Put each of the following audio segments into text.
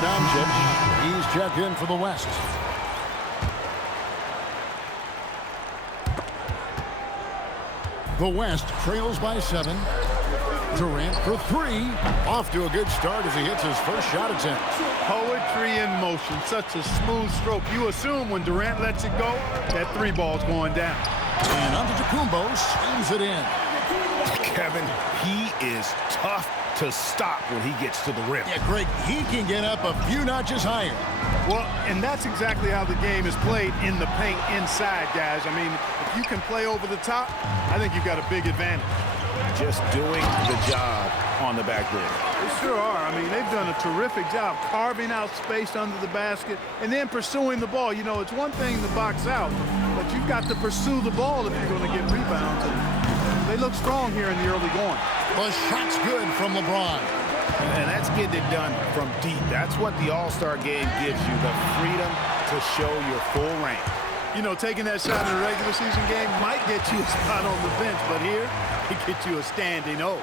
Doncic. He's checked in for the West. The West trails by 7. Durant for 3. Off to a good start as he hits his first shot attempt. Poetry in motion. Such a smooth stroke. You assume when Durant lets it go, that 3 ball's going down. And Antetokounmpo slams it in. Kevin, he is tough to stop when he gets to the rim. Yeah, Greg, he can get up a few notches higher. Well, and that's exactly how the game is played in the paint inside, guys. I mean, if you can play over the top, I think you've got a big advantage. Just doing the job on the back rim. They sure are. I mean, they've done a terrific job carving out space under the basket and then pursuing the ball. You know, it's one thing to box out, but you've got to pursue the ball if you're going to get rebounds. And they look strong here in the early going. The shot's good from LeBron. And that's getting it done from deep. That's what the All-Star game gives you, the freedom to show your full range. You know, taking that shot in a regular season game might get you a spot on the bench, but here, it gets you a standing O.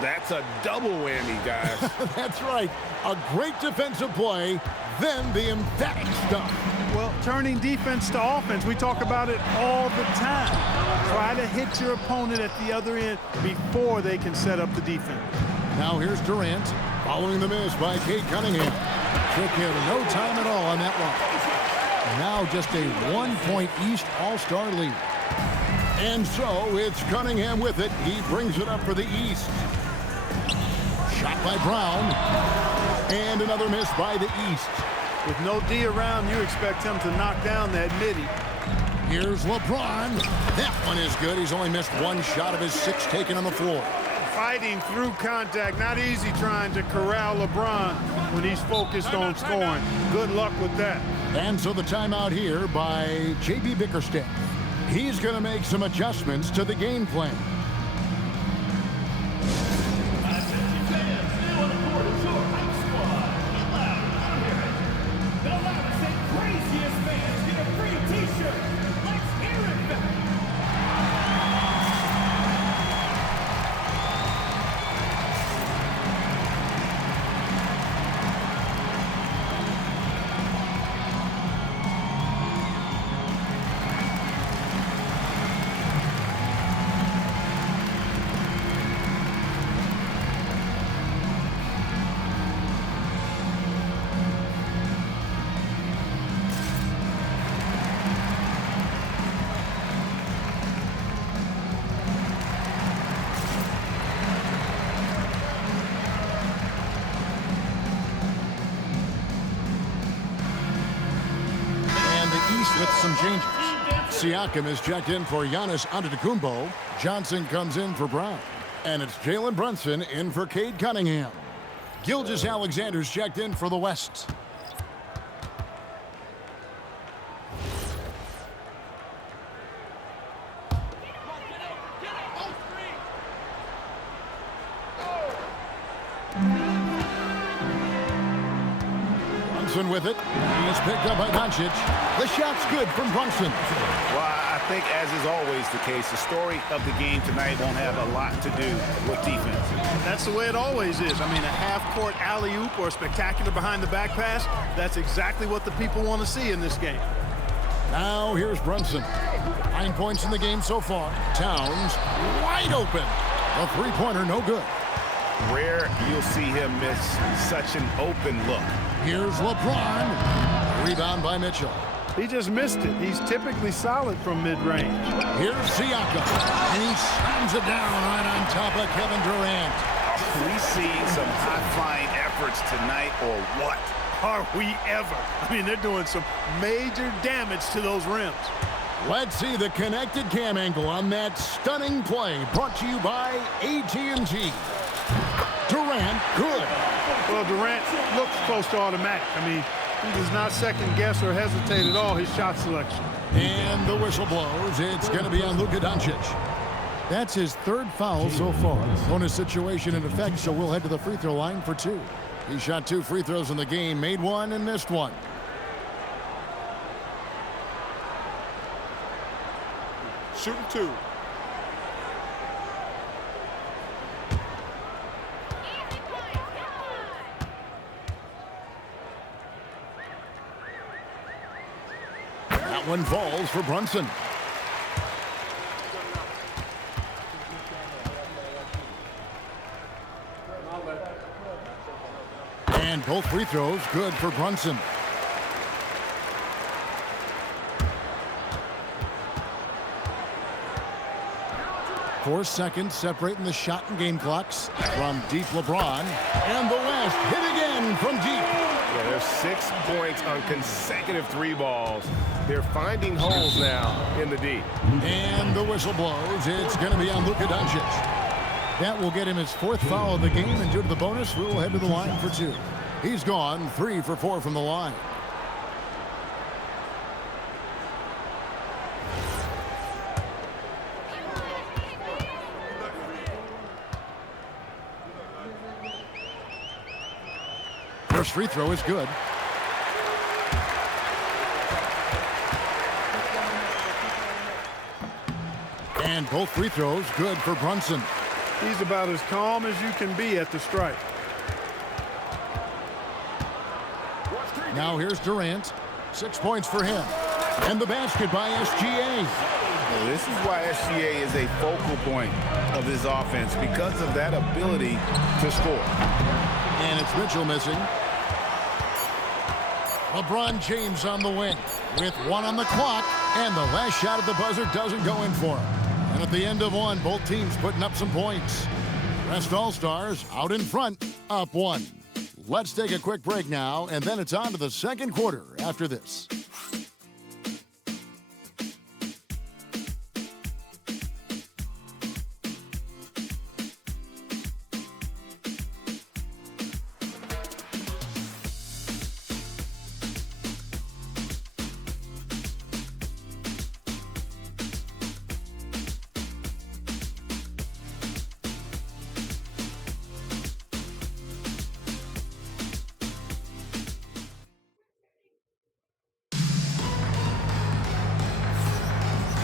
That's a double whammy, guys. That's right. A great defensive play, then the emphatic stuff. Well, turning defense to offense, we talk about it all the time. Try to hit your opponent at the other end before they can set up the defense. Now here's Durant, following the miss by Cade Cunningham. Took him no time at all on that one. Now just a 1-point East All-Star lead. And so it's Cunningham with it. He brings it up for the East. Shot by Brown. And another miss by the East. With no D around, you expect him to knock down that midi. Here's LeBron. That one is good. He's only missed 1 shot of his 6 taken on the floor. Fighting through contact. Not easy trying to corral LeBron when he's focused on scoring. Good luck with that. And so the timeout here by J.B. Bickerstaff. He's going to make some adjustments to the game plan. With some changes. Siakam is checked in for Giannis Antetokounmpo. Johnson comes in for Brown. And it's Jalen Brunson in for Cade Cunningham. Gilgeous-Alexander's checked in for the West. Brunson with it. He's picked up by Doncic. The shot's good from Brunson. Well, I think, as is always the case, the story of the game tonight won't have a lot to do with defense. That's the way it always is. I mean, a half-court alley-oop or a spectacular behind-the-back pass, that's exactly what the people want to see in this game. Now here's Brunson. 9 points in the game so far. Towns wide open. A three-pointer, no good. Rare you'll see him miss such an open look. Here's LeBron. Rebound by Mitchell. He just missed it. He's typically solid from mid-range. Here's Siakam. And he slams it down right on top of Kevin Durant. Are we seeing some high-flying efforts tonight or what? Are we ever? I mean, they're doing some major damage to those rims. Let's see the connected cam angle on that stunning play brought to you by AT&T. Durant, good. Well, Durant looks close to automatic. I mean, he does not second guess or hesitate at all his shot selection. And the whistle blows. It's going to be on Luka Doncic. That's his third foul so far. Bonus situation in effect, so we'll head to the free throw line for 2. He shot 2 free throws in the game, made 1 and missed 1. Shooting 2. That one falls for Brunson. And both free throws good for Brunson. Four seconds separating the shot and game clocks. From deep, LeBron. And the West hit again from deep. Yeah, there's 6 points on consecutive 3 balls. They're finding holes now in the D. And the whistle blows. It's going to be on Luka Doncic. That will get him his 4th foul of the game, and due to the bonus, we'll head to the line for 2. He's gone 3 for 4 from the line. First free throw is good. And both free throws good for Brunson. He's about as calm as you can be at the strike. Now here's Durant. 6 points for him. And the basket by SGA. Well, this is why SGA is a focal point of this offense, because of that ability to score. And it's Mitchell missing. LeBron James on the wing with 1 on the clock, and the last shot at the buzzer doesn't go in for him. And at the end of 1, both teams putting up some points. Rest All-Stars out in front, up 1. Let's take a quick break now, and then it's on to the second quarter after this.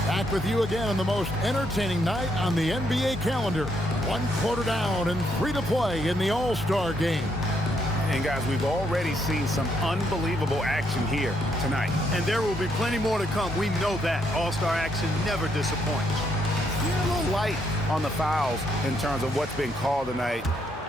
Back with you again on the most entertaining night on the NBA calendar. 1 quarter down and 3 to play in the All-Star game. And guys, we've already seen some unbelievable action here tonight. And there will be plenty more to come. We know that. All-Star action never disappoints. You're a little light on the fouls in terms of what's been called tonight.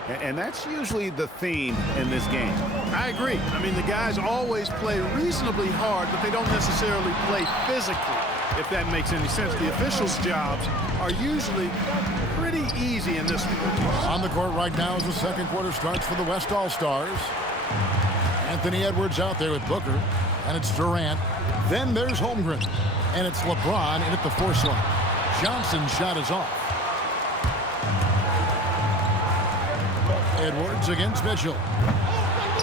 And that's usually the theme in this game. I agree. I mean, the guys always play reasonably hard, but they don't necessarily play physically, if that makes any sense. The officials' jobs are usually pretty easy in this one. On the court right now as the second quarter starts for the West All-Stars. Anthony Edwards out there with Booker, and it's Durant. Then there's Holmgren, and it's LeBron in at the force line. Johnson's shot is off. Edwards against Mitchell.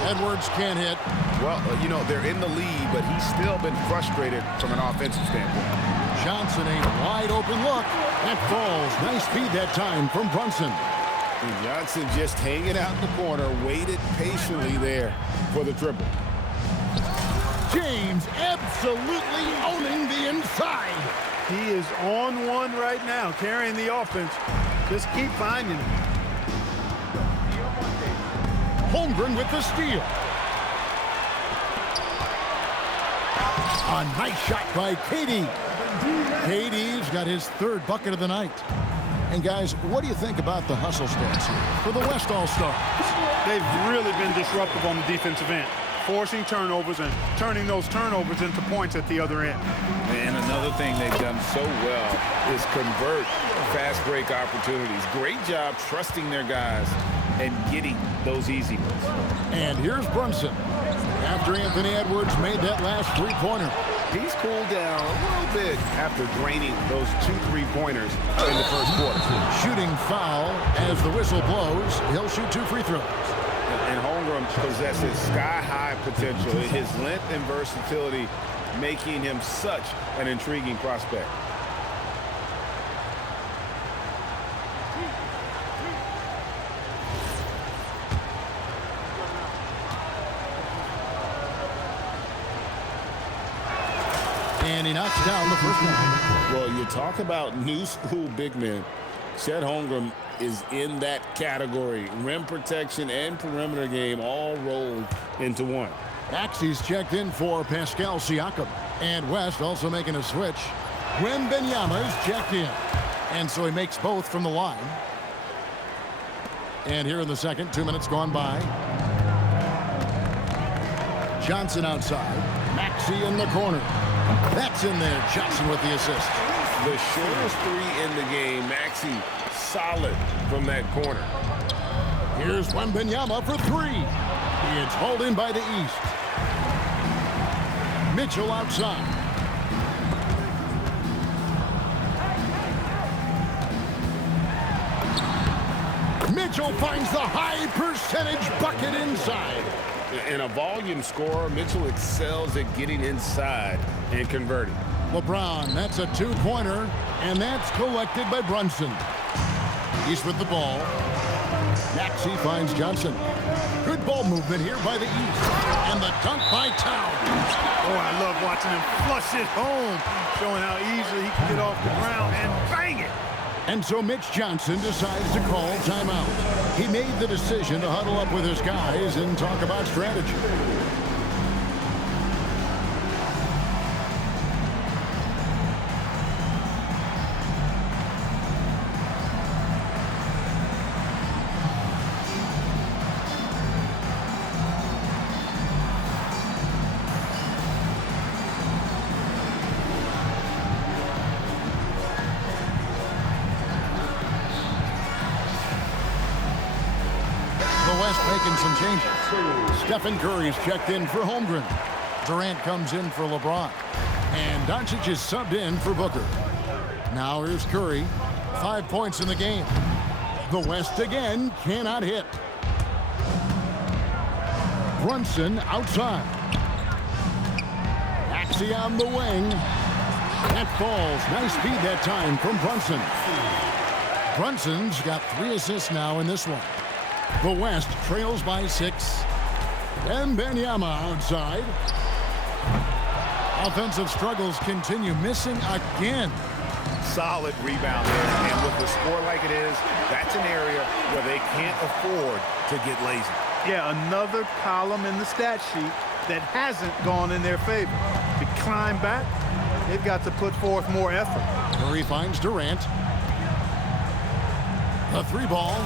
Edwards can't hit. Well, you know, they're in the lead, but he's still been frustrated from an offensive standpoint. Johnson, a wide open look. That falls. Nice feed that time from Brunson. And Johnson just hanging out in the corner, waited patiently there for the triple. James absolutely owning the inside. He is on one right now, carrying the offense. Just keep finding him. Holmgren with the steal. A nice shot by KD. KD's got his 3rd bucket of the night. And guys, what do you think about the hustle stats here for the West All-Stars? They've really been disruptive on the defensive end, forcing turnovers and turning those turnovers into points at the other end. And another thing they've done so well is convert fast break opportunities. Great job trusting their guys and getting those easy ones. And here's Brunson. After Anthony Edwards made that last 3-pointer. He's cooled down a little bit after draining those 2 3-pointers in the first quarter. Shooting foul as the whistle blows. He'll shoot 2 free throws. And Holmgren possesses sky-high potential. His length and versatility making him such an intriguing prospect. And he knocks down the first one. Well, you talk about new school big men. Chet Holmgren is in that category. Rim protection and perimeter game all rolled into one. Maxey's checked in for Pascal Siakam. And West also making a switch. Wembanyama is checked in. And so he makes both from the line. And here in the second, 2 minutes gone by. Johnson outside. Maxey in the corner. That's in there. Johnson with the assist. The shortest three in the game. Maxey solid from that corner. Here's Wembanyama for three. It's hauled in by the East. Mitchell outside. Mitchell finds the high percentage bucket inside. And a volume scorer, Mitchell excels at getting inside and converting. LeBron, that's a two-pointer, and that's collected by Brunson. East with the ball. Maxey finds Johnson. Good ball movement here by the East. And the dunk by Towns. Oh, I love watching him flush it home, showing how easily he can get off the ground and bang it. And so Mitch Johnson decides to call timeout. He made the decision to huddle up with his guys and talk about strategy. Making some changes. Stephen Curry's checked in for Holmgren. Durant comes in for LeBron. And Doncic is subbed in for Booker. Now here's Curry. 5 points in the game. The West again cannot hit. Brunson outside. Maxey on the wing. That falls. Nice speed that time from Brunson. Brunson's got 3 assists now in this one. The West trails by 6. Wembanyama outside. Offensive struggles continue. Missing again. Solid rebound there. And with the score like it is, that's an area where they can't afford to get lazy. Yeah, another column in the stat sheet that hasn't gone in their favor. To climb back, they've got to put forth more effort. Curry finds Durant. The 3 ball.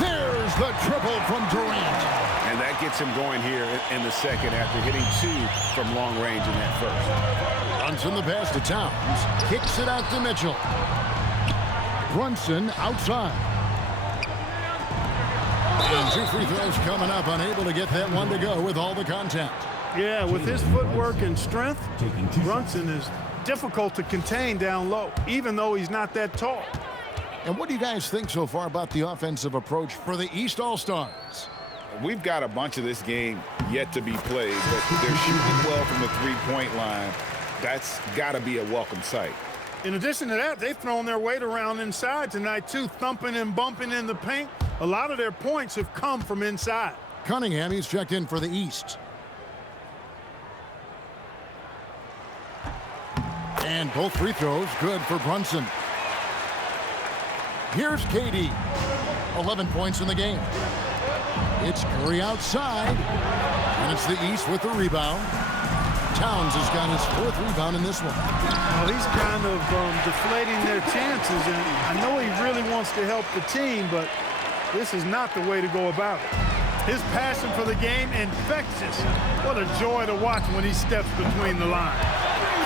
There's the triple from Durant. And that gets him going here in the second after hitting 2 from long range in that first. Brunson the pass to Towns. Kicks it out to Mitchell. Brunson outside. And 2 free throws coming up. Unable to get that one to go with all the contact. Yeah, with his footwork and strength, Brunson is difficult to contain down low, even though he's not that tall. And what do you guys think so far about the offensive approach for the East All-Stars? We've got a bunch of this game yet to be played, but they're shooting well from the three-point line. That's got to be a welcome sight. In addition to that, they've thrown their weight around inside tonight, too, thumping and bumping in the paint. A lot of their points have come from inside. Cunningham, he's checked in for the East. And both free throws good for Brunson. Here's KD. 11 points in the game. It's Curry outside. And it's the East with the rebound. Towns has got his 4th rebound in this one. Well, he's kind of deflating their chances. And I know he really wants to help the team, but this is not the way to go about it. His passion for the game infectious. What a joy to watch when he steps between the lines.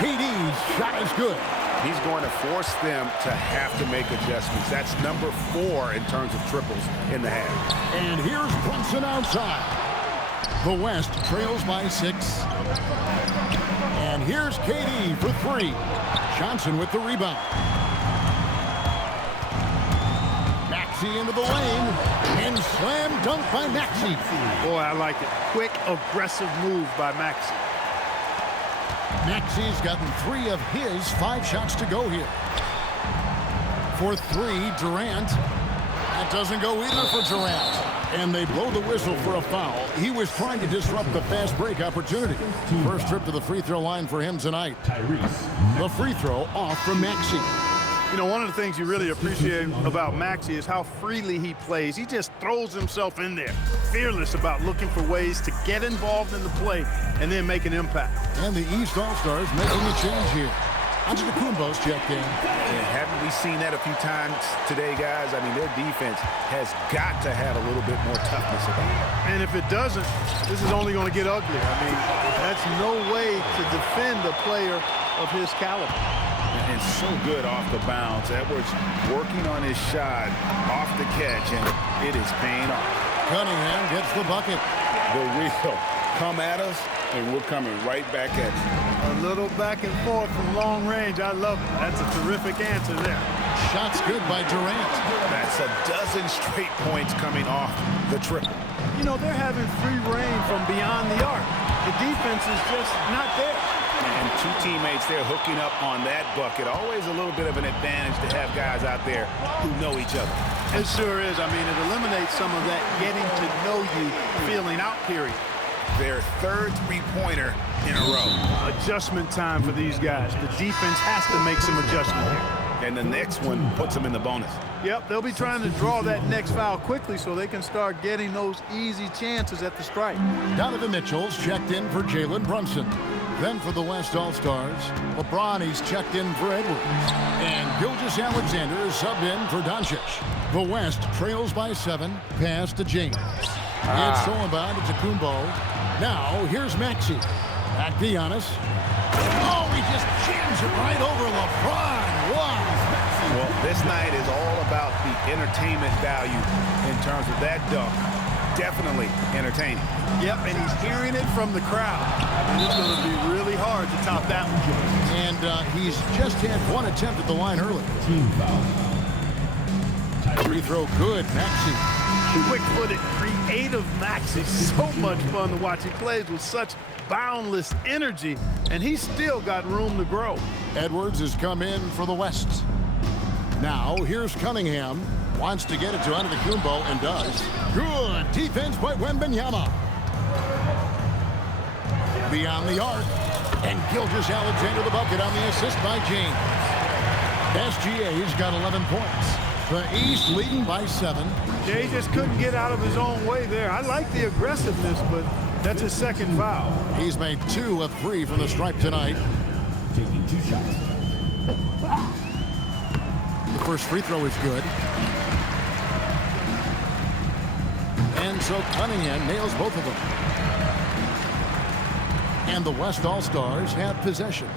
KD's shot is good. He's going to force them to have to make adjustments. That's number 4 in terms of triples in the half. And here's Brunson outside. The West trails by 6. And here's KD for 3. Johnson with the rebound. Maxey into the lane. And slam dunk by Maxey. Boy, I like it. Quick, aggressive move by Maxey. Maxey's gotten 3 of his 5 shots to go here. For 3, Durant. That doesn't go either for Durant. And they blow the whistle for a foul. He was trying to disrupt the fast break opportunity. First trip to the free throw line for him tonight. The free throw off from Maxey. You know, one of the things you really appreciate about Maxey is how freely he plays. He just throws himself in there, fearless about looking for ways to get involved in the play and then make an impact. And the East All-Stars making a change here. Antetokounmpo's checked in. And haven't we seen that a few times today, guys? I mean, their defense has got to have a little bit more toughness about it. And if it doesn't, this is only going to get uglier. I mean, that's no way to defend a player of his caliber. And so good off the bounce. Edwards working on his shot off the catch, and it is paying off. Cunningham gets the bucket. The wheel come at us, and we're coming right back at you. A little back and forth from long range. I love it. That's a terrific answer there. Shot's good by Durant. That's a dozen straight points coming off the triple. You know, they're having free reign from beyond the arc. The defense is just not there. And two teammates there hooking up on that bucket. Always a little bit of an advantage to have guys out there who know each other. It sure is. I mean, it eliminates some of that getting to know you feeling out period. Their third three-pointer in a row. Adjustment time for these guys. The defense has to make some adjustment here. And the next one puts them in the bonus. Yep, they'll be trying to draw that next foul quickly so they can start getting those easy chances at the stripe. Donovan Mitchell's checked in for Jalen Brunson. Then for the West All-Stars, LeBron, he's checked in for Edwards. And Gilgeous-Alexander is subbed in for Doncic. The West trails by 7, pass to James. It's Solomon to Antetokounmpo. Now, here's Maxey. Back to Giannis. Oh, he just jams it right over LeBron. Wow. Well, this night is all about the entertainment value in terms of that dunk. Definitely entertaining. Yep, and he's hearing it from the crowd. And it's going to be really hard to top that one. And he's just had one attempt at the line early. Team foul. Free throw good, Maxey. Quick-footed, creative Maxey. So much fun to watch. He plays with such boundless energy, and he's still got room to grow. Edwards has come in for the West. Now, here's Cunningham. Wants to get it to Antetokounmpo and does. Good defense by Wembanyama. Beyond the arc. And Gilgeous-Alexander the bucket on the assist by James. SGA's got 11 points. The East leading by 7. Yeah, he just couldn't get out of his own way there. I like the aggressiveness, but that's his second foul. He's made 2 of 3 from the stripe tonight. Taking 2 shots. The first free throw is good. And so Cunningham nails both of them. And the West All-Stars have possession.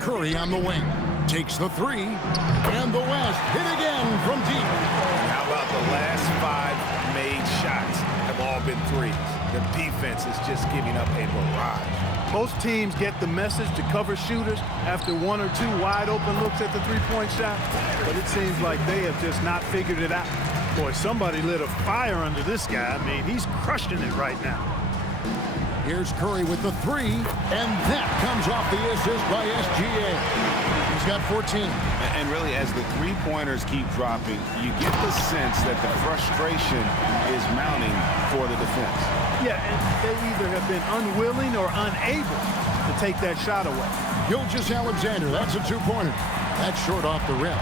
Curry on the wing. Takes the 3. And the West hit again from deep. And how about the last 5 made shots have all been threes? The defense is just giving up a barrage. Most teams get the message to cover shooters after 1 or 2 wide open looks at the three-point shot, but it seems like they have just not figured it out. Boy, somebody lit a fire under this guy. I mean, he's crushing it right now. Here's Curry with the 3, and that comes off the assist by SGA. He's got 14. And really, as the three-pointers keep dropping, you get the sense that the frustration is mounting for the defense. Yeah, and they either have been unwilling or unable to take that shot away. Gilgeous-Alexander, that's a 2-pointer. That's short off the rim.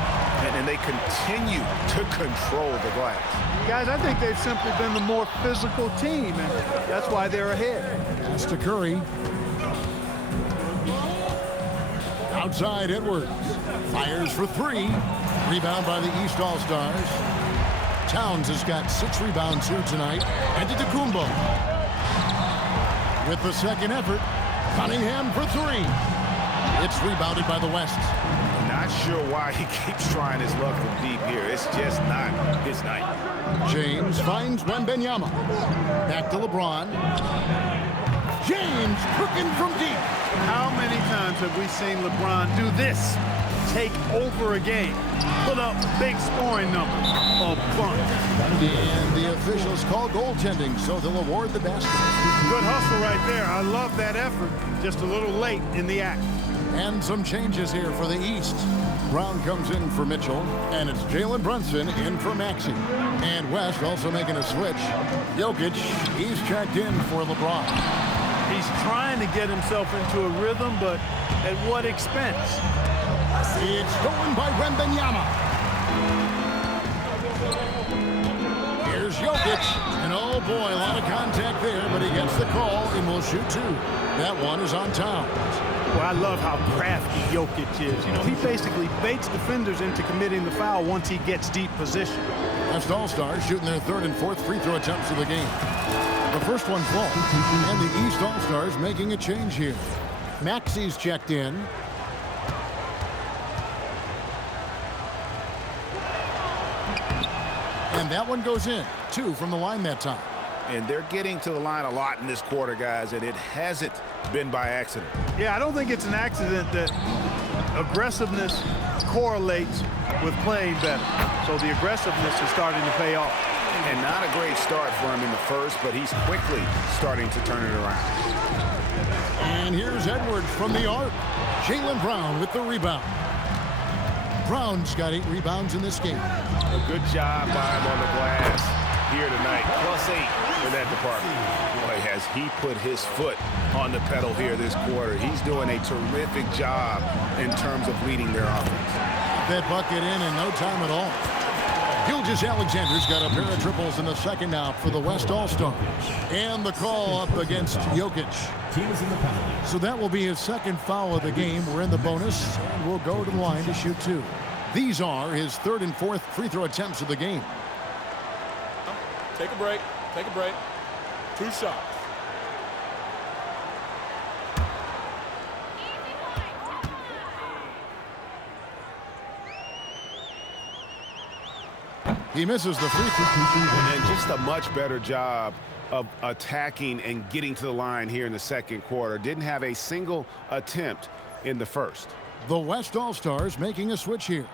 And they continue to control the glass. Guys, I think they've simply been the more physical team, and that's why they're ahead. Pass to Curry. Outside Edwards. Fires for 3. Rebound by the East All-Stars. Towns has got 6 rebounds here tonight. And Antetokounmpo. With the second effort, Cunningham for 3. It's rebounded by the West. Not sure why he keeps trying his luck from deep here. It's just not his night. James finds Wembanyama. Back to LeBron. James cooking from deep. How many times have we seen LeBron do this? Take over a game. Put up big scoring numbers. A bunch. And the officials call goaltending, so they'll award the basket. Good hustle right there. I love that effort. Just a little late in the act. And some changes here for the East. Brown comes in for Mitchell, and it's Jalen Brunson in for Maxey. And West also making a switch. Jokic, he's checked in for LeBron. He's trying to get himself into a rhythm, but at what expense? It's stolen by Wembanyama. Here's Jokic. And oh boy, a lot of contact there, but he gets the call and will shoot two. That one is on Towns. Well, I love how crafty Jokic is. You know, he basically baits defenders into committing the foul once he gets deep position. West All-Stars shooting their third and fourth free throw attempts of the game. The first one falls, and the East All-Stars making a change here. Maxi's checked in. And that one goes in. 2 from the line that time. And they're getting to the line a lot in this quarter, guys, and it hasn't been by accident. Yeah, I don't think it's an accident that aggressiveness correlates with playing better. So the aggressiveness is starting to pay off. And not a great start for him in the first, but he's quickly starting to turn it around. And here's Edwards from the arc. Jaylen Brown with the rebound. Brown's got 8 rebounds in this game. A good job by him on the glass here tonight. +8 in that department. Boy, has he put his foot on the pedal here this quarter. He's doing a terrific job in terms of leading their offense. That bucket in no time at all. Gilgeous-Alexander's got a pair of triples in the second now for the West All-Stars. And the call up against Jokic. Team is in the penalty. So that will be his second foul of the game. We're in the bonus, and we'll go to the line to shoot 2. These are his third and fourth free throw attempts of the game. Take a break. Take a break. 2 shots. He misses the free throw. And just a much better job of attacking and getting to the line here in the second quarter. Didn't have a single attempt in the first. The West All-Stars making a switch here.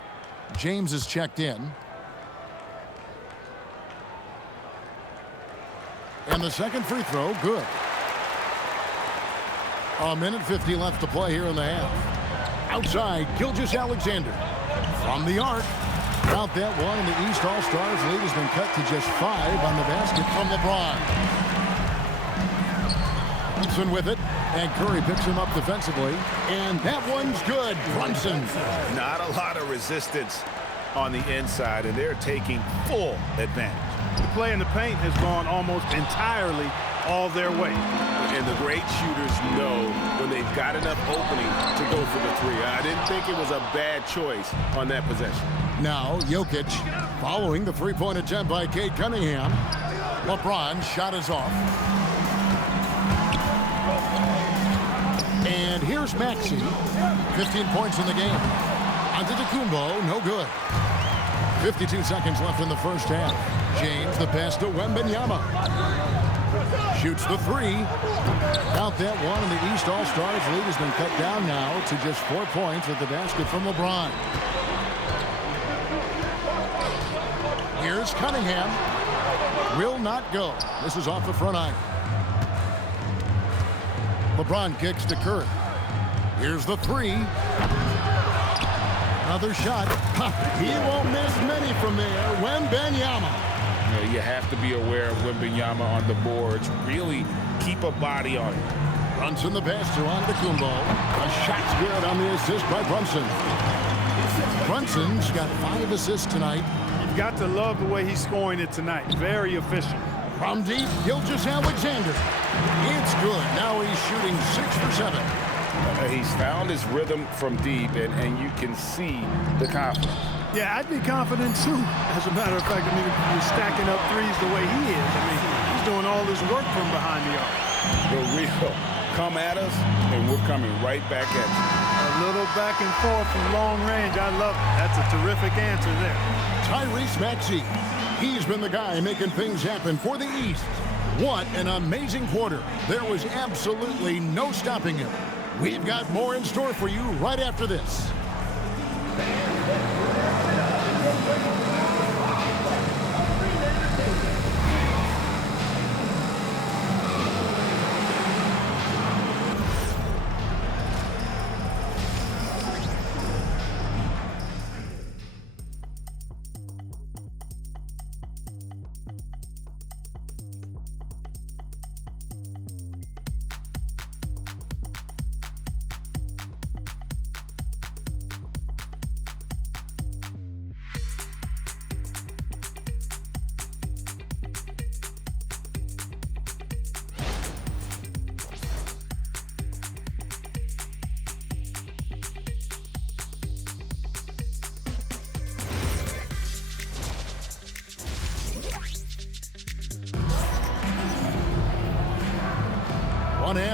James is checked in. And the second free throw, good. 1:50 left to play here in the half. Outside, Gilgeous-Alexander. From the arc. Count that one, and the East All-Stars lead has been cut to just 5 on the basket from LeBron. Brunson with it, and Curry picks him up defensively, and that one's good. Brunson. Not a lot of resistance on the inside, and they're taking full advantage. The play in the paint has gone almost entirely all their way. And the great shooters know when they've got enough opening to go for the 3. I didn't think it was a bad choice on that possession. Now, Jokic following the three-point attempt by Cade Cunningham. LeBron's shot is off. And here's Maxey. 15 points in the game. Antetokounmpo, no good. 52 seconds left in the first half. James, the pass to Wembanyama. Shoots the 3. Count that one, and the East All-Stars lead has been cut down now to just 4 points with the basket from LeBron. Here's Cunningham. Will not go. This is off the front iron. LeBron kicks to Curry. Here's the 3. Another shot. He won't miss many from there. Wembanyama. You have to be aware of Wembanyama on the boards. Really keep a body on him. Brunson the pass to Antetokounmpo. A shot's good on the assist by Brunson. Brunson's got 5 assists tonight. You've got to love the way he's scoring it tonight. Very efficient. From deep, Gilgeous-Alexander. It's good. Now he's shooting 6 for 7. He's found his rhythm from deep, and you can see the confidence. Yeah, I'd be confident too. As a matter of fact, I mean, if he's stacking up threes the way he is, I mean, he's doing all this work from behind the arc. The real come at us, and we're coming right back at you. A little back and forth from long range. I love it. That's a terrific answer there. Tyrese Maxey. He's been the guy making things happen for the East. What an amazing quarter. There was absolutely no stopping him. We've got more in store for you right after this.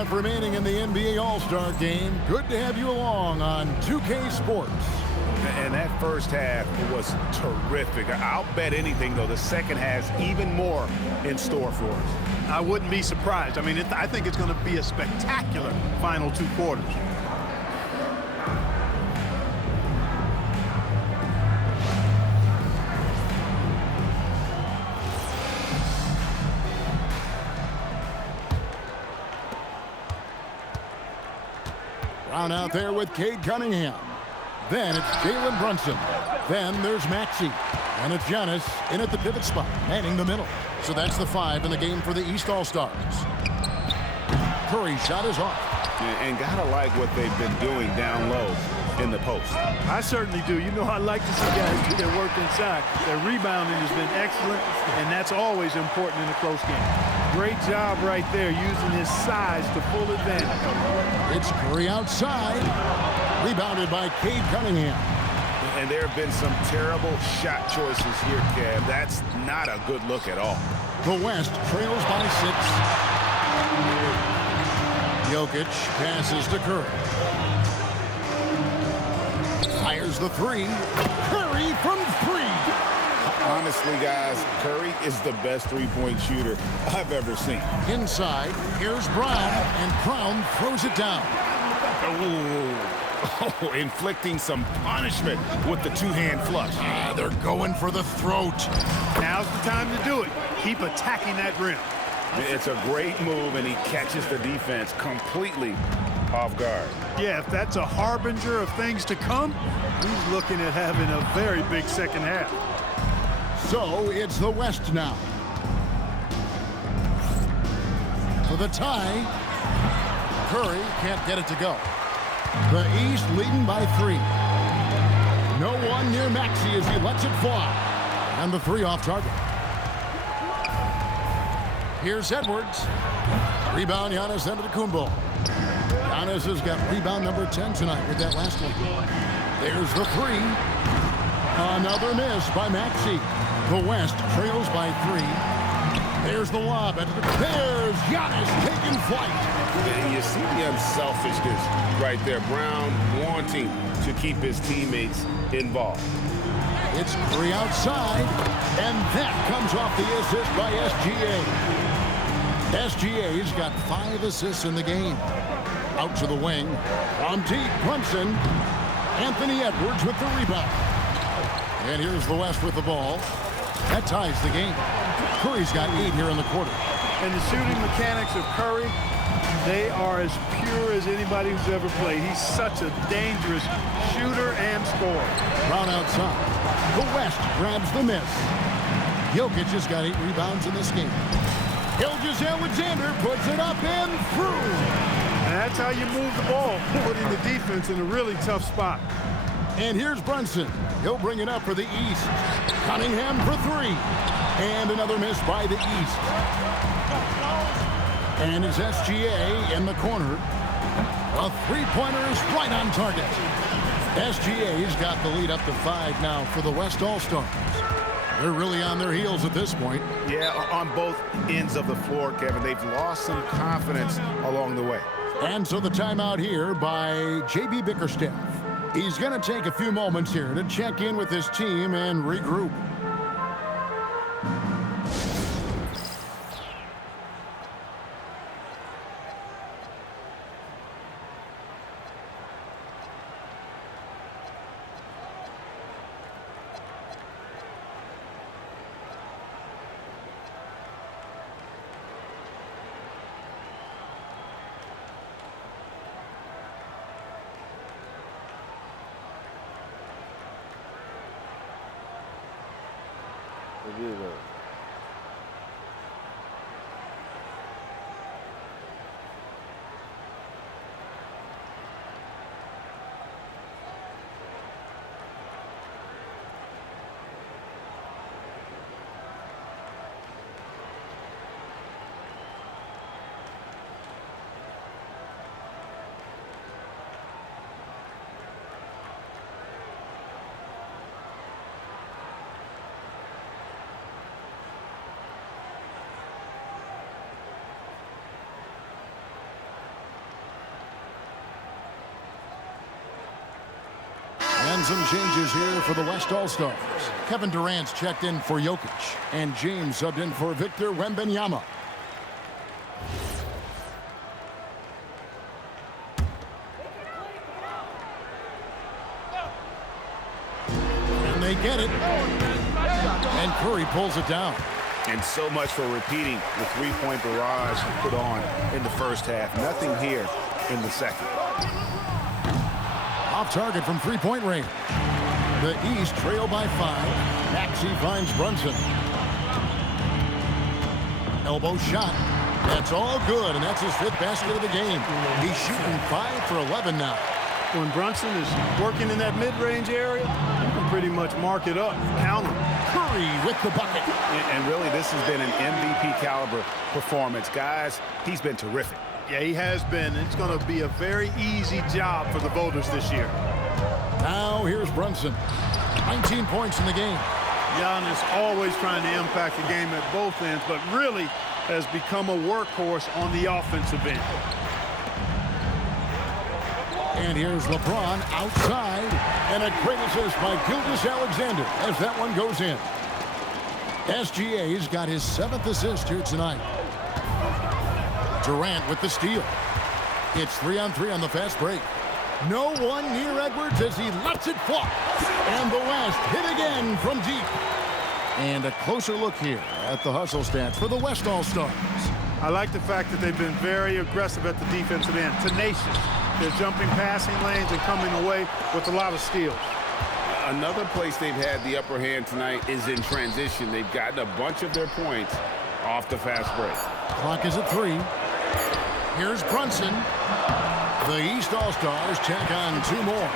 stuff remaining in the NBA All-Star Game. Good to have you along on 2K Sports. And that first half was terrific. I'll bet anything, though, the second has even more in store for us. I wouldn't be surprised. I mean, I think it's going to be a spectacular final 2 quarters. Brown out there with Cade Cunningham. Then it's Jalen Brunson. Then there's Maxey. And it's Giannis in at the pivot spot, manning the middle. So that's the 5 in the game for the East All-Stars. Curry's shot is off. And gotta like what they've been doing down low in the post. I certainly do. You know, I like to see guys do their work inside. Their rebounding has been excellent, and that's always important in a close game. Great job right there, using his size to full advantage. It's Curry outside. Rebounded by Cade Cunningham. And there have been some terrible shot choices here, Kev. That's not a good look at all. The West trails by 6. Jokic passes to Curry. Fires the 3. Curry from 3. Honestly, guys, Curry is the best three-point shooter I've ever seen. Inside, here's Brown, and Brown throws it down. Oh, inflicting some punishment with the two-hand flush. They're going for the throat. Now's the time to do it. Keep attacking that rim. It's a great move, and he catches the defense completely off guard. Yeah, if that's a harbinger of things to come, he's looking at having a very big second half. So it's the West now. For the tie, Curry can't get it to go. The East leading by 3. No one near Maxey as he lets it fly. And the 3 off target. Here's Edwards. Rebound, Giannis Antetokounmpo. Giannis has got rebound number 10 tonight with that last one. There's the 3. Another miss by Maxey. The West trails by 3. There's the lob. There's Giannis taking flight. And you see the unselfishness right there. Brown wanting to keep his teammates involved. It's Curry outside, and that comes off the assist by SGA. SGA's got 5 assists in the game. Out to the wing. From deep, Brunson. Anthony Edwards with the rebound. And here's the West with the ball. That ties the game. Curry's got 8 here in the quarter. And the shooting mechanics of Curry, they are as pure as anybody who's ever played. He's such a dangerous shooter and scorer. Brown outside. The West grabs the miss. Jokic has got 8 rebounds in this game. Gilgeous-Alexander puts it up and through. And that's how you move the ball, putting the defense in a really tough spot. And here's Brunson. He'll bring it up for the East. Cunningham for 3. And another miss by the East. And it's SGA in the corner. A three-pointer is right on target. SGA's got the lead up to 5 now for the West All-Stars. They're really on their heels at this point. Yeah, on both ends of the floor, Kevin. They've lost some confidence along the way. And so the timeout here by J.B. Bickerstaff. He's going to take a few moments here to check in with his team and regroup. And some changes here for the West All-Stars. Kevin Durant's checked in for Jokic. And James subbed in for Victor Wembanyama. And they get it. And Curry pulls it down. And so much for repeating the three-point barrage put on in the first half. Nothing here in the second. Off target from three-point range. The East trail by 5. Maxey finds Brunson. Elbow shot. That's all good, and that's his 5th basket of the game. He's shooting 5 for 11 now. When Brunson is working in that mid-range area, you can pretty much mark it up, count him. Curry with the bucket. And really, this has been an MVP caliber performance. Guys, he's been terrific. Yeah, he has been. It's going to be a very easy job for the voters this year. Now here's Brunson. 19 points in the game. Giannis always trying to impact the game at both ends, but really has become a workhorse on the offensive end. And here's LeBron outside. And a great assist by Gilgeous-Alexander as that one goes in. SGA's got his 7th assist here tonight. Durant with the steal. It's 3-on-3 on the fast break. No one near Edwards as he lets it fly. And the West hit again from deep. And a closer look here at the hustle stats for the West All-Stars. I like the fact that they've been very aggressive at the defensive end, tenacious. They're jumping passing lanes and coming away with a lot of steals. Another place they've had the upper hand tonight is in transition. They've gotten a bunch of their points off the fast break. Clock is at 3. Here's Brunson. The East All-Stars check on 2 more.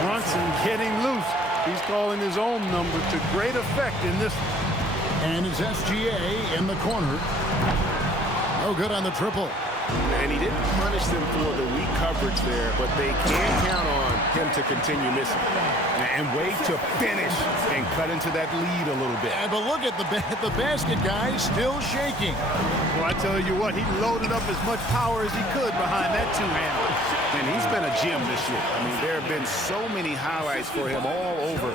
Brunson getting loose. He's calling his own number to great effect in this one. And it's SGA in the corner. No good on the triple. And he didn't punish them for the weak coverage there, but they can count on him to continue missing. And wait to finish and cut into that lead a little bit. But look at the basket, guys, still shaking. Well, I tell you what, he loaded up as much power as he could behind that two-hander. And he's been a gem this year. I mean, there have been so many highlights for him all over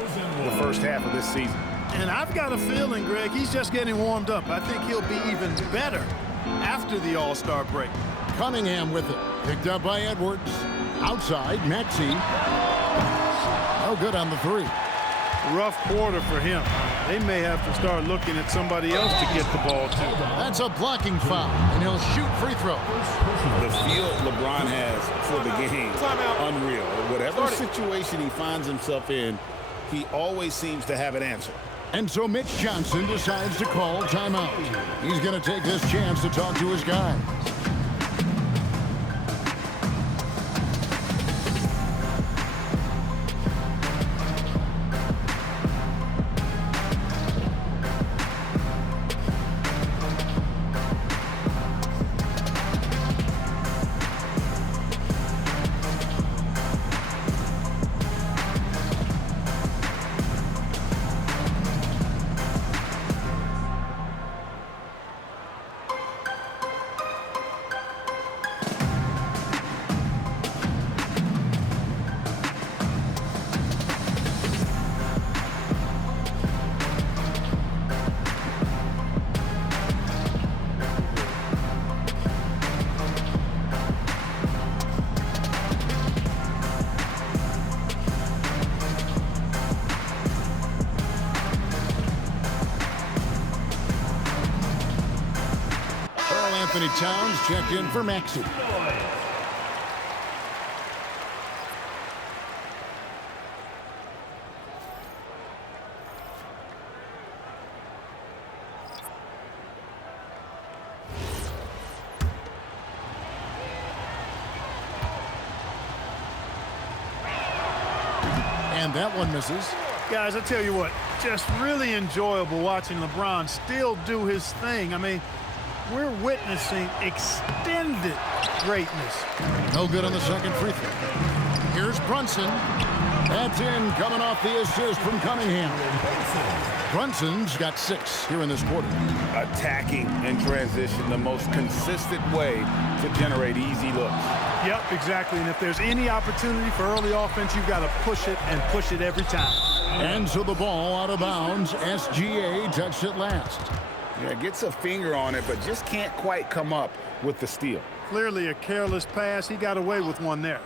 the first half of this season. And I've got a feeling, Greg, he's just getting warmed up. I think he'll be even better after the All-Star break. Cunningham with it. Picked up by Edwards. Outside, Maxey. No good on the 3. Rough quarter for him. They may have to start looking at somebody else to get the ball to. That's a blocking foul, and he'll shoot free throws. The feel LeBron has for the game, unreal. Whatever situation he finds himself in, he always seems to have an answer. And so Mitch Johnson decides to call timeout. He's going to take this chance to talk to his guys. Anthony Towns checked in for Maxey. And that one misses. Guys, I tell you what, just really enjoyable watching LeBron still do his thing. I mean, we're witnessing extended greatness. No good on the second free throw. Here's Brunson. That's in, coming off the assist from Cunningham. Brunson's got 6 here in this quarter. Attacking in transition, the most consistent way to generate easy looks. Yep, exactly. And if there's any opportunity for early offense, you've got to push it and push it every time. And so the ball out of bounds. SGA touched it last. Yeah, gets a finger on it, but just can't quite come up with the steal. Clearly a careless pass. He got away with one there.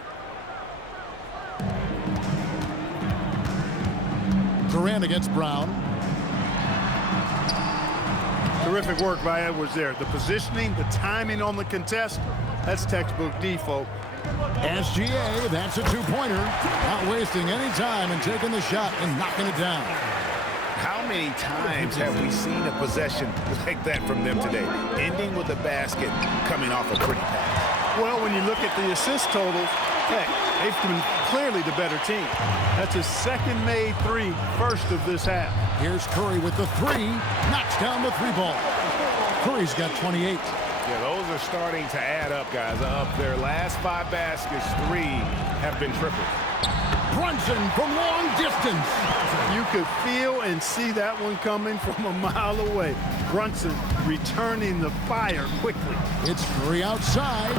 Durant against Brown. Terrific work by Edwards there. The positioning, the timing on the contest, that's textbook D, folks. SGA, that's a two-pointer. Not wasting any time and taking the shot and knocking it down. How many times have we seen a possession like that from them today? Ending with a basket, coming off a pretty pass. Well, when you look at the assist totals, heck, they've been clearly the better team. That's his second made 3, first of this half. Here's Curry with the 3. Knocks down the 3-ball. Curry's got 28. Yeah, those are starting to add up, guys. Up their last 5 baskets, 3 have been triples. Brunson from long distance. You could feel and see that one coming from a mile away. Brunson returning the fire quickly. It's Curry outside,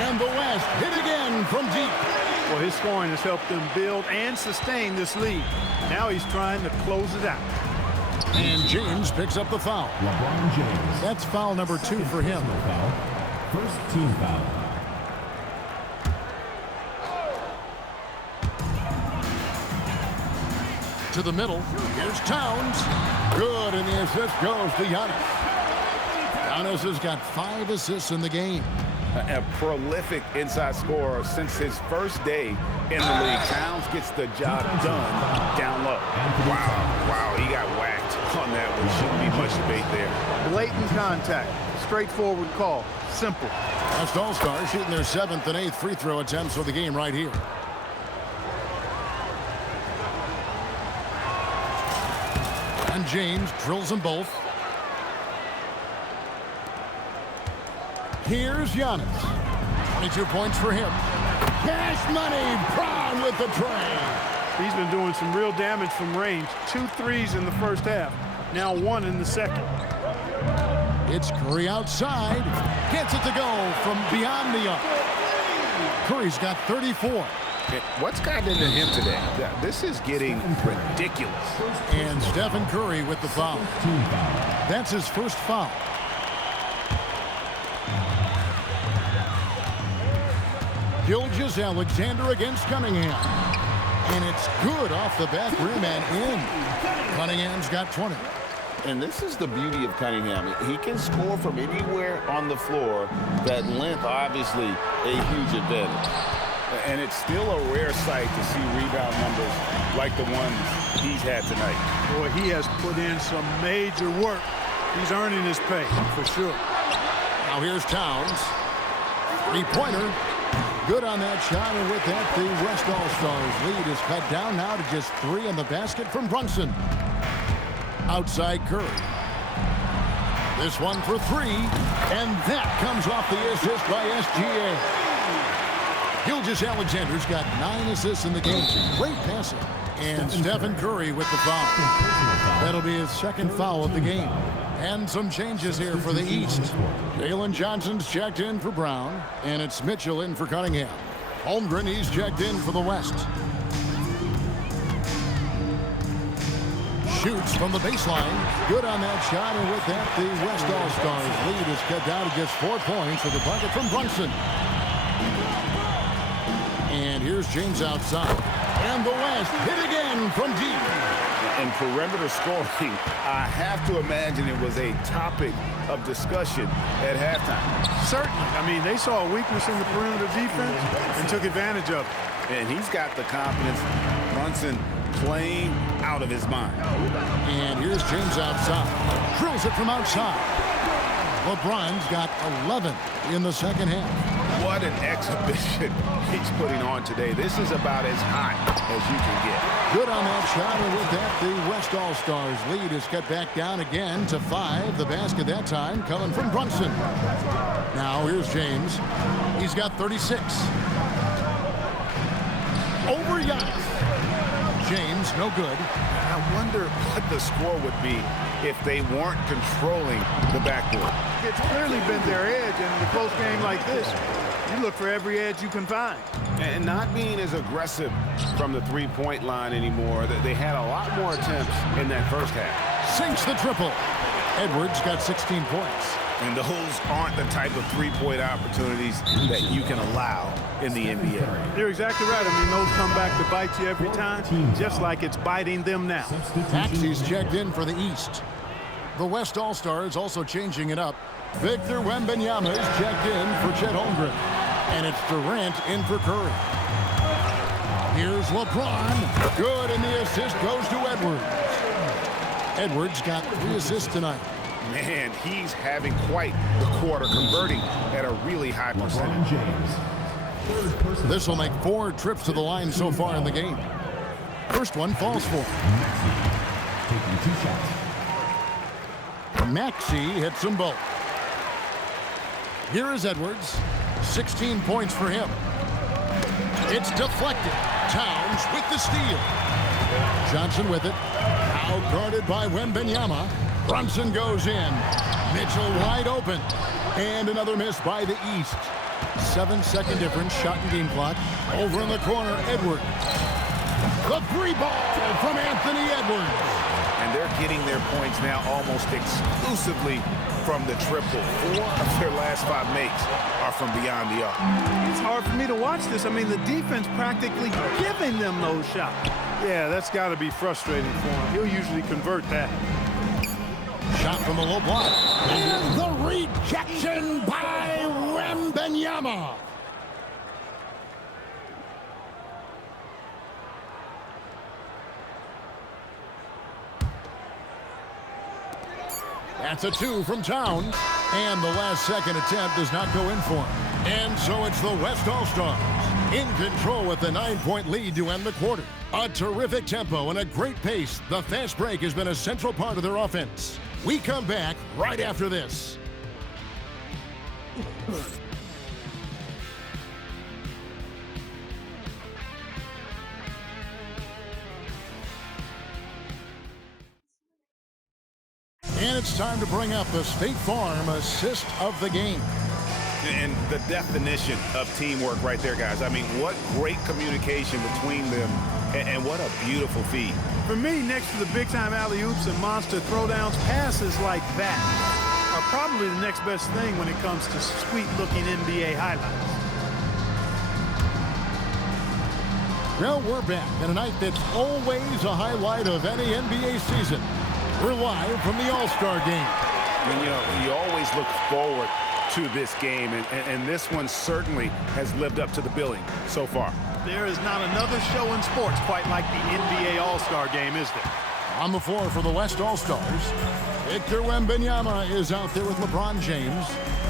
and the West hit again from deep. Well, his scoring has helped them build and sustain this lead. Now he's trying to close it out. And James picks up the foul. LeBron James. That's foul number 2 for him. Foul. First team foul. To the middle. Here's Towns. Good, and the assist goes to Giannis. Giannis has got 5 assists in the game. A prolific inside scorer since his first day in the league. Towns gets the job done down low. Wow, he got whacked on that one. Shouldn't be much debate there. Blatant contact. Straightforward call. Simple. West All-Stars shooting their 7th and 8th free throw attempts for the game right here. And James drills them both. Here's Giannis. 22 points for him. Cash money. Brown with the tray. He's been doing some real damage from range. 2 threes in the first half. Now 1 in the second. It's Curry outside. Gets it to go from beyond the arc. Curry's got 34. What's gotten into him today? This is getting ridiculous. And Stephen Curry with the foul. That's his first foul. Gilgeous-Alexander against Cunningham. And it's good off the back rim and in. Cunningham's got 20. And this is the beauty of Cunningham. He can score from anywhere on the floor. That length, obviously, a huge advantage. And it's still a rare sight to see rebound numbers like the ones he's had tonight. Boy, he has put in some major work. He's earning his pay, for sure. Now here's Towns. 3-pointer. Good on that shot, and with that, the West All-Stars lead is cut down now to just 3 in the basket from Brunson. Outside Curry. This one for 3, and that comes off the assist by SGA. Gilgeous-Alexander's got 9 assists in the game. Great passing. And Stephen Curry with the foul. That'll be his second foul of the game. And some changes here for the East. Jalen Johnson's checked in for Brown, and it's Mitchell in for Cunningham. Holmgren, he's checked in for the West. Shoots from the baseline. Good on that shot, and with that, the West All-Stars lead is cut down to just 4 points with the bucket from Brunson. And here's James outside. And the West hit again from deep. And perimeter scoring, I have to imagine it was a topic of discussion at halftime. Certainly. I mean, they saw a weakness in the perimeter defense and took advantage of it. And he's got the confidence. Brunson playing out of his mind. And here's James outside. Drills it from outside. LeBron's got 11 in the second half. What an exhibition he's putting on today. This is about as hot as you can get. Good on that shot, and with that, the West All-Stars lead is cut back down again to 5. The basket that time coming from Brunson. Now here's James. He's got 36. Over Giannis. James, no good. I wonder what the score would be if they weren't controlling the backboard. It's clearly been their edge, and in a close game like this, you look for every edge you can find. And not being as aggressive from the three-point line anymore. They had a lot more attempts in that first half. Sinks the triple. Edwards got 16 points. And those aren't the type of three-point opportunities that you can allow in the NBA. You're exactly right. I mean, those come back to bite you every time, just like it's biting them now. Maxey's checked in for the East. The West All-Stars also changing it up. Victor Wembanyama is checked in for Chet Holmgren. And it's Durant in for Curry. Here's LeBron. Good, and the assist goes to Edwards. Edwards got 3 assists tonight. Man, he's having quite the quarter, converting at a really high percentage. This will make 4 trips to the line so far in the game. First one falls for him. Taking 2 shots. Maxey hits them both. Here is Edwards. 16 points for him. It's deflected. Towns with the steal. Johnson with it. Now guarded by Wembanyama. Brunson goes in. Mitchell wide open. And another miss by the East. 7-second difference, shot and game clock. Over in the corner, Edwards. The 3 ball from Anthony Edwards. And they're getting their points now almost exclusively from the triple. 4 of their last 5 makes are from beyond the arc. It's hard for me to watch this. I mean, the defense practically giving them those shots. Yeah, that's got to be frustrating for him. He'll usually convert that. Shot from the low block. And the rejection by Wembanyama. That's a 2 from Towns. And the last second attempt does not go in for him. And so it's the West All-Stars in control with the 9-point lead to end the quarter. A terrific tempo and a great pace. The fast break has been a central part of their offense. We come back right after this. And it's time to bring up the State Farm assist of the game. And the definition of teamwork right there, guys. I mean, what great communication between them, and what a beautiful feed. For me, next to the big-time alley-oops and monster throwdowns, passes like that are probably the next best thing when it comes to sweet-looking NBA highlights. Well, we're back in a night that's always a highlight of any NBA season. We're live from the All-Star game. And, you know, you always look forward to this game, and this one certainly has lived up to the billing so far. There is not another show in sports quite like the NBA All-Star game, is there? On the floor for the West All-Stars, Victor Wembanyama is out there with LeBron James.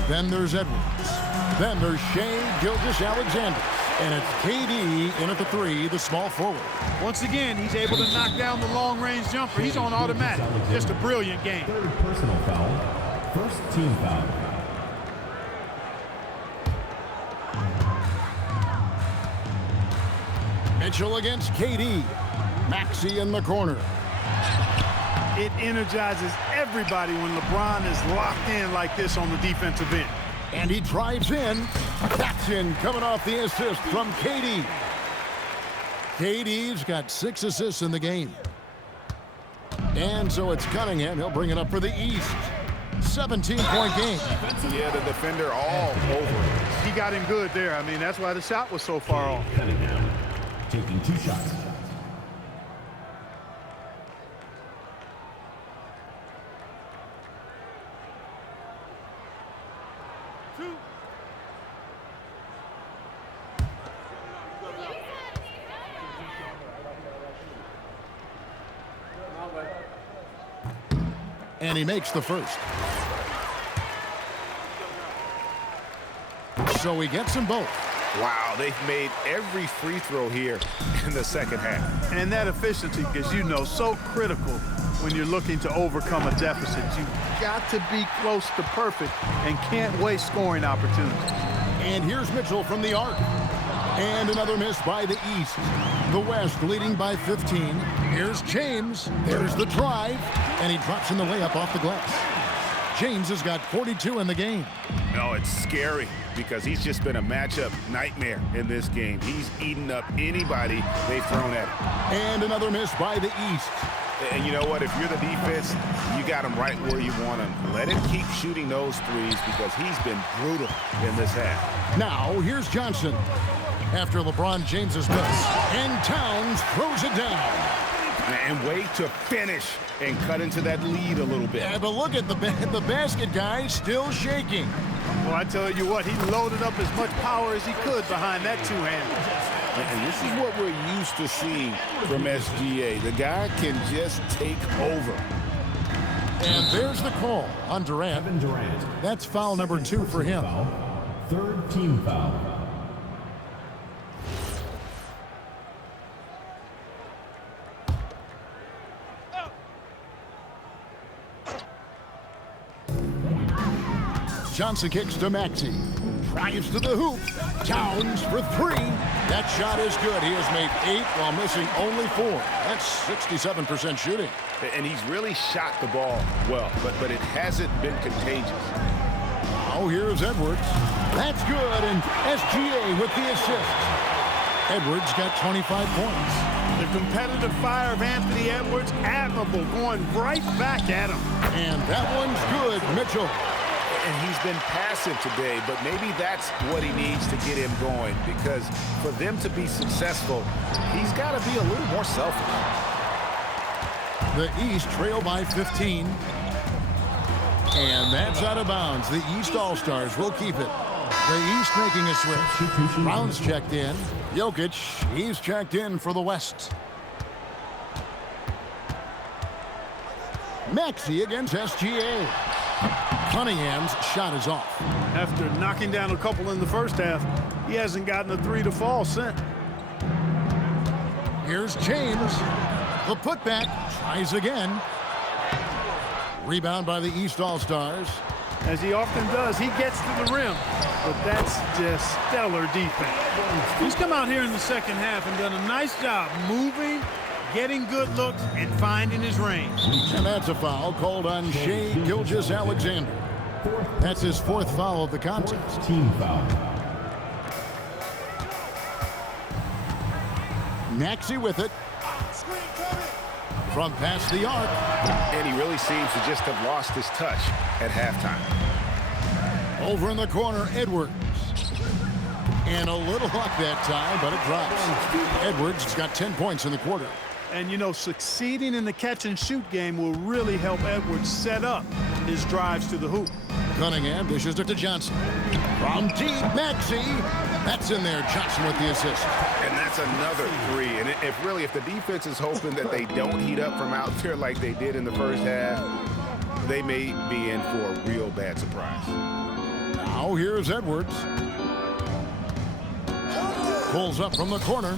Then there's Edwards. Then there's Shai Gilgeous-Alexander. And it's KD in at the 3, the small forward. Once again, he's able to knock down the long-range jumper. He's on automatic. Just a brilliant game. 3rd personal foul. 1st team foul. Mitchell against KD. Maxey in the corner. It energizes everybody when LeBron is locked in like this on the defensive end. And he drives in. That's in, coming off the assist from KD. KD's got 6 assists in the game. And so it's Cunningham. He'll bring it up for the East. 17-point game. Yeah, the defender all over it. He got him good there. I mean, that's why the shot was so far off. Cunningham taking 2 shots. And he makes the first. So he gets them both. Wow, they've made every free throw here in the second half. And that efficiency, because you know, so critical when you're looking to overcome a deficit. You've got to be close to perfect and can't waste scoring opportunities. And here's Mitchell from the arc. And another miss by the East. The West leading by 15. Here's James. There's the drive. And he drops in the layup off the glass. James has got 42 in the game. No, it's scary because he's just been a matchup nightmare in this game. He's eaten up anybody they've thrown at him. And another miss by the East. And you know what? If you're the defense, you got him right where you want him. Let him keep shooting those threes because he's been brutal in this half. Now, here's Johnson. After LeBron James's miss. And Towns throws it down. And way to finish and cut into that lead a little bit. Yeah, but look at the basket guy still shaking. Well, I tell you what, he loaded up as much power as he could behind that two-hander. And this is what we're used to seeing from SGA. The guy can just take over. And there's the call on Durant. Kevin Durant. That's foul number 2 for him. Foul. Third team foul. Johnson kicks to Maxey. Drives to the hoop. Towns for 3. That shot is good. He has made 8 while missing only 4. That's 67% shooting. And he's really shot the ball well, but it hasn't been contagious. Oh, here's Edwards. That's good, and SGA with the assist. Edwards got 25 points. The competitive fire of Anthony Edwards, admirable, going right back at him. And that one's good, Mitchell. And he's been passive today, but maybe that's what he needs to get him going, because for them to be successful, he's got to be a little more selfish. The East trail by 15. And that's out of bounds. The East All-Stars will keep it. The East making a switch. Brown's checked in. Jokic, he's checked in for the West. Maxey against SGA. Cunningham's shot is off. After knocking down a couple in the first half, he hasn't gotten a 3 to fall since. Here's James. The putback tries again. Rebound by the East All-Stars. As he often does, he gets to the rim, but that's just stellar defense. He's come out here in the second half and done a nice job moving, getting good looks, and finding his range. And that's a foul called on Shai Gilgeous-Alexander. That's his 4th foul of the contest. Team foul. Maxey with it. From past the arc. And he really seems to just have lost his touch at halftime. Over in the corner, Edwards. And a little luck that time, but it drops. Edwards has got 10 points in the quarter. And, you know, succeeding in the catch-and-shoot game will really help Edwards set up his drives to the hoop. Cunningham dishes it to Johnson. From deep, Maxey. That's in there. Johnson with the assist. And that's another 3. And if the defense is hoping that they don't heat up from out there like they did in the first half, they may be in for a real bad surprise. Now here's Edwards. Pulls up from the corner.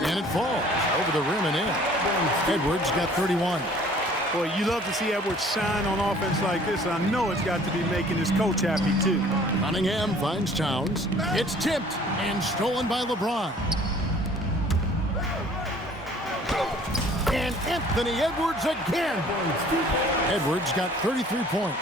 And it falls over the rim and in. Edwards got 31. Boy, you love to see Edwards shine on offense like this. I know it's got to be making his coach happy, too. Cunningham finds Towns. It's tipped and stolen by LeBron. And Anthony Edwards again. Edwards got 33 points.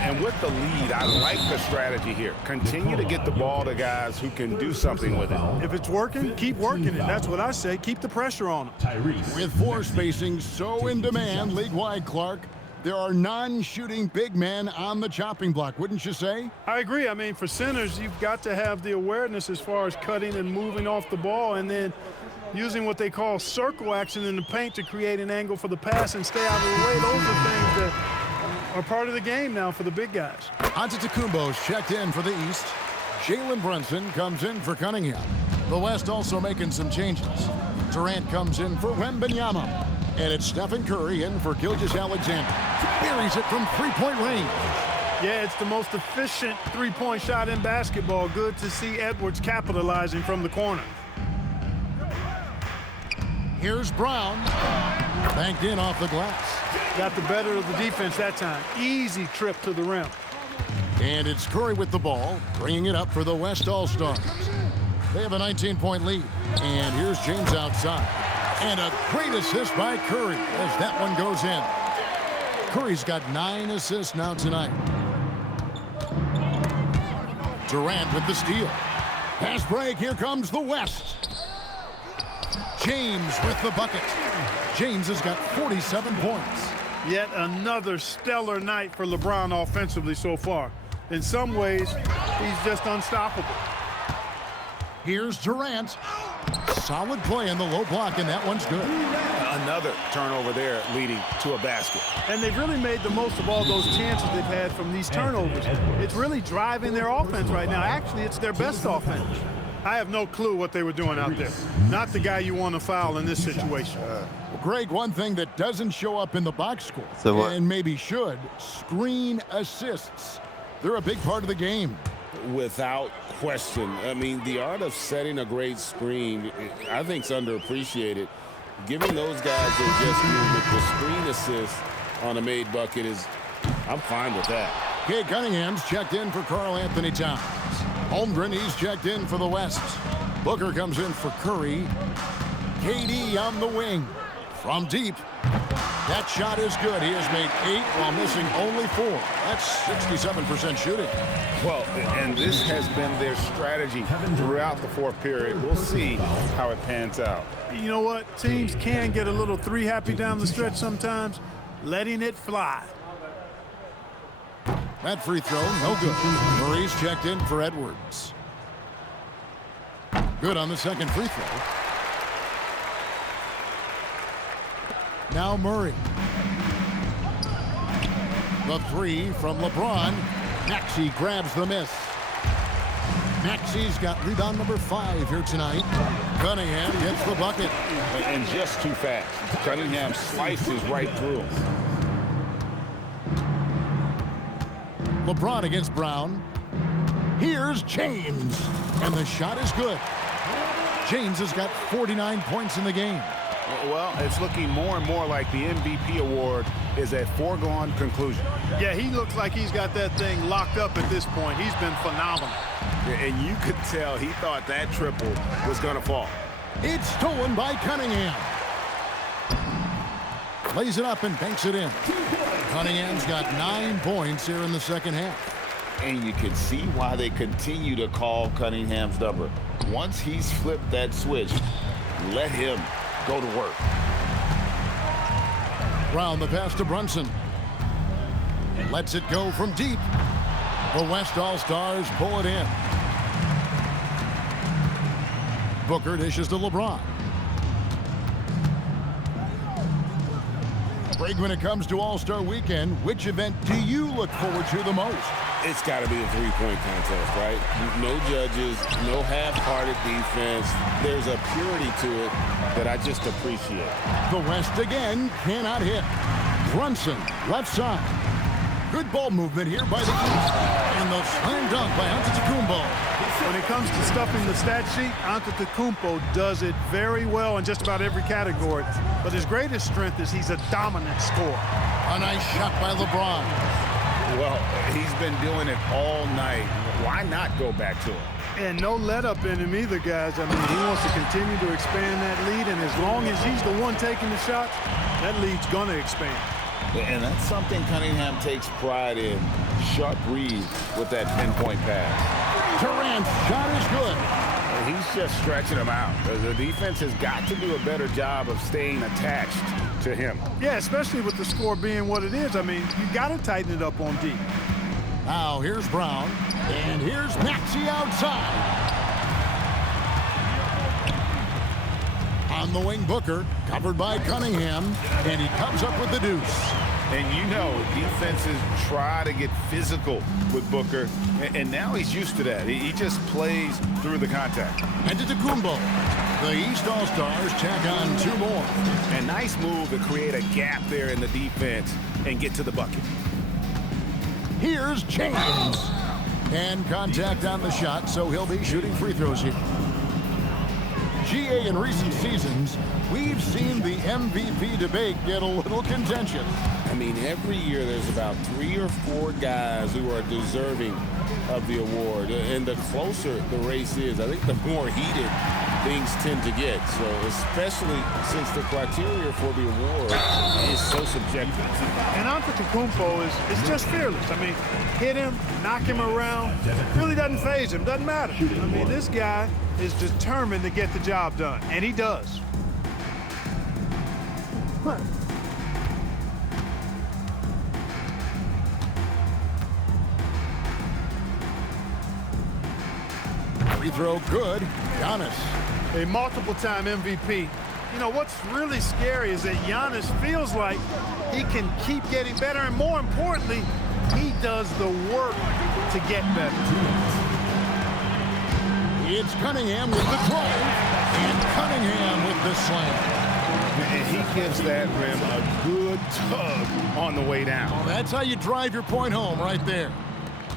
And with the lead, I like the strategy here. Continue to get the ball to guys who can do something with it. If it's working, keep working it. That's what I say. Keep the pressure on him. Tyrese. With floor spacing so in demand league-wide, Clark, there are non-shooting big men on the chopping block, wouldn't you say? I agree. I mean, for centers, you've got to have the awareness as far as cutting and moving off the ball, and then using what they call circle action in the paint to create an angle for the pass and stay out of the way. Those are things that are part of the game now for the big guys. Antetokounmpo's checked in for the East. Jalen Brunson comes in for Cunningham. The West also making some changes. Durant comes in for Wembanyama. And it's Stephen Curry in for Gilgeous-Alexander. Buries it from three-point range. Yeah, it's the most efficient three-point shot in basketball. Good to see Edwards capitalizing from the corner. Here's Brown. Banked in off the glass. Got the better of the defense that time. Easy trip to the rim. And it's Curry with the ball, bringing it up for the West All-Stars. They have a 19-point lead. And here's James outside. And a great assist by Curry as that one goes in. Curry's got 9 assists now tonight. Durant with the steal. Pass break. Here comes the West. James with the bucket. James has got 47 points. Yet another stellar night for LeBron offensively so far. In some ways, he's just unstoppable. Here's Durant. Solid play in the low block, and that one's good. Another turnover there leading to a basket. And they've really made the most of all those chances they've had from these turnovers. It's really driving their offense right now. Actually, it's their best offense. I have no clue what they were doing out there. Not the guy you want to foul in this situation. Greg, one thing that doesn't show up in the box score, and maybe should, screen assists. They're a big part of the game. Without question. I mean, the art of setting a great screen, I think, is underappreciated. Giving those guys that just do the screen assist on a made bucket is, I'm fine with that. Cade Cunningham's checked in for Karl Anthony Towns. Holmgren, he's checked in for the West. Booker comes in for Curry. KD on the wing. From deep. That shot is good. He has made 8 while missing only 4. That's 67% shooting. Well, and this has been their strategy throughout the fourth period. We'll see how it pans out. You know what? Teams can get a little three-happy down the stretch sometimes. Letting it fly. That free throw, no good. Murray's checked in for Edwards. Good on the second free throw. Now Murray. The 3 from LeBron. Maxey grabs the miss. Maxey's got rebound number 5 here tonight. Cunningham gets the bucket. And just too fast. Cunningham slices right through. LeBron against Brown. Here's James. And the shot is good. James has got 49 points in the game. Well, it's looking more and more like the MVP award is a foregone conclusion. Yeah, he looks like he's got that thing locked up at this point. He's been phenomenal. And you could tell he thought that triple was going to fall. It's stolen by Cunningham. Lays it up and banks it in. Cunningham's got 9 points here in the second half. And you can see why they continue to call Cunningham's number. Once he's flipped that switch, let him go to work. Brown the pass to Brunson. Lets it go from deep. The West All-Stars pull it in. Booker dishes to LeBron. Greg, when it comes to All-Star Weekend, which event do you look forward to the most? It's got to be a three-point contest, right? No judges, no half-hearted defense. There's a purity to it that I just appreciate. The West again cannot hit. Brunson, left side. Good ball movement here by the East. And the slam dunk by Antetokounmpo. When it comes to stuffing the stat sheet, Antetokounmpo does it very well in just about every category. But his greatest strength is he's a dominant scorer. A nice shot by LeBron. Well, he's been doing it all night. Why not go back to it? And no let-up in him either, guys. I mean, he wants to continue to expand that lead, and as long as he's the one taking the shots, that lead's going to expand. And that's something Cunningham takes pride in. Sharp read with that pinpoint pass. Durant's shot is good. He's just stretching him out. The defense has got to do a better job of staying attached to him. Yeah, especially with the score being what it is. I mean, you got to tighten it up on D. Now here's Brown, and here's Maxey outside. On the wing, Booker, covered by Cunningham, and he comes up with the deuce. And you know, defenses try to get physical with Booker, and now he's used to that. He just plays through the contact. Antetokounmpo. The East All-Stars tack on 2 more. A nice move to create a gap there in the defense and get to the bucket. Here's James. And contact on the shot, so he'll be shooting free throws here. GA, in recent seasons, we've seen the MVP debate get a little contentious. I mean, every year there's about 3 or 4 guys who are deserving of the award. And the closer the race is, I think the more heated things tend to get. So especially since the criteria for the award is so subjective. And Antetokounmpo is just fearless. I mean, hit him, knock him around, really doesn't faze him, doesn't matter. I mean, this guy is determined to get the job done, and he does. Free throw good. Giannis. A multiple-time MVP. You know, what's really scary is that Giannis feels like he can keep getting better, and more importantly, he does the work to get better. It's Cunningham with the drive, and Cunningham with the slam. And he gives that rim a good tug on the way down. That's how you drive your point home right there.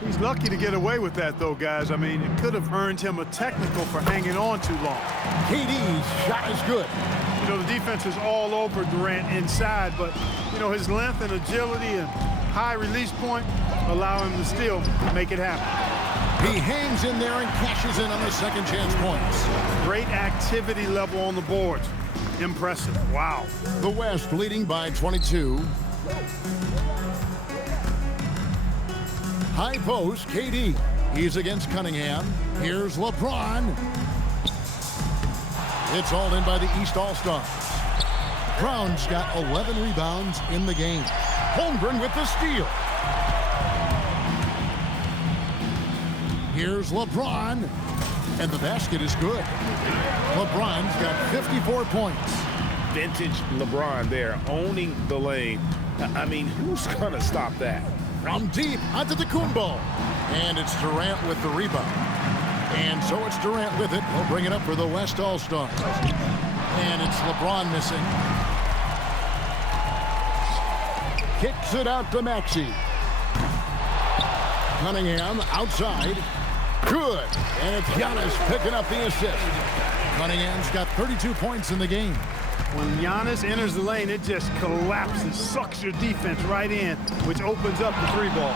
He's lucky to get away with that, though, guys. I mean, it could have earned him a technical for hanging on too long. KD's shot is good. You know, the defense is all over Durant inside, but, you know, his length and agility and high release point allow him to still make it happen. He hangs in there and cashes in on the second chance points. Great activity level on the boards. Impressive. Wow. The West leading by 22. High post, KD. He's against Cunningham. Here's LeBron. It's hauled in by the East All-Stars. Brown's got 11 rebounds in the game. Holmgren with the steal. Here's LeBron. And the basket is good. LeBron's got 54 points. Vintage LeBron there, owning the lane. I mean, who's going to stop that? From deep onto the Antetokounmpo. And it's Durant with the rebound. And so it's Durant with it. He'll bring it up for the West All-Stars. And it's LeBron missing. Kicks it out to Maxey. Cunningham outside. Good. And it's Giannis picking up the assist. Cunningham's got 32 points in the game. When Giannis enters the lane, it just collapses, sucks your defense right in, which opens up the 3-ball.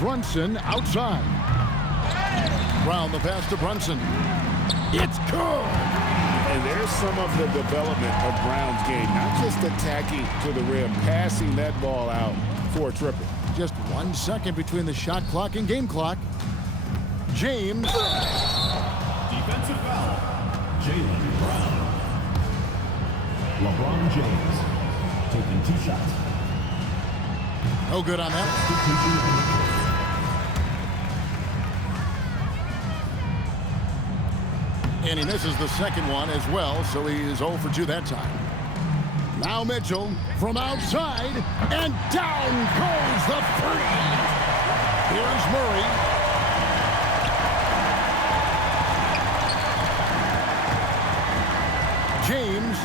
Brunson outside. Brown the pass to Brunson. It's good. And there's some of the development of Brown's game, not just attacking to the rim, passing that ball out for a triple. Just 1 second between the shot clock and game clock. James. Defensive foul. Jaylen Brown. LeBron James taking 2 shots. No good on that. And he misses the second one as well, so he is 0 for 2 that time. Now Mitchell from outside, and down goes the 3. Here's Murray. James.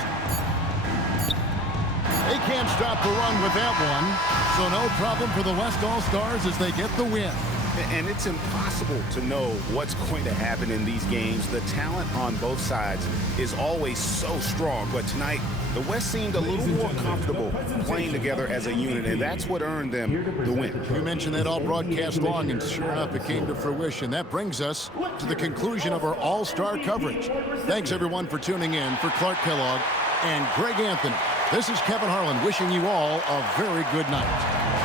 They can't stop the run with that one, so no problem for the West All-Stars as they get the win. And it's impossible to know what's going to happen in these games. The talent on both sides is always so strong, but tonight the West seemed a little more comfortable playing together as a unit, and that's what earned them the win. You mentioned that all broadcast long, and sure enough, it came to fruition. That brings us to the conclusion of our all-star coverage. Thanks, everyone, for tuning in. For Clark Kellogg and Greg Anthony, this is Kevin Harlan wishing you all a very good night.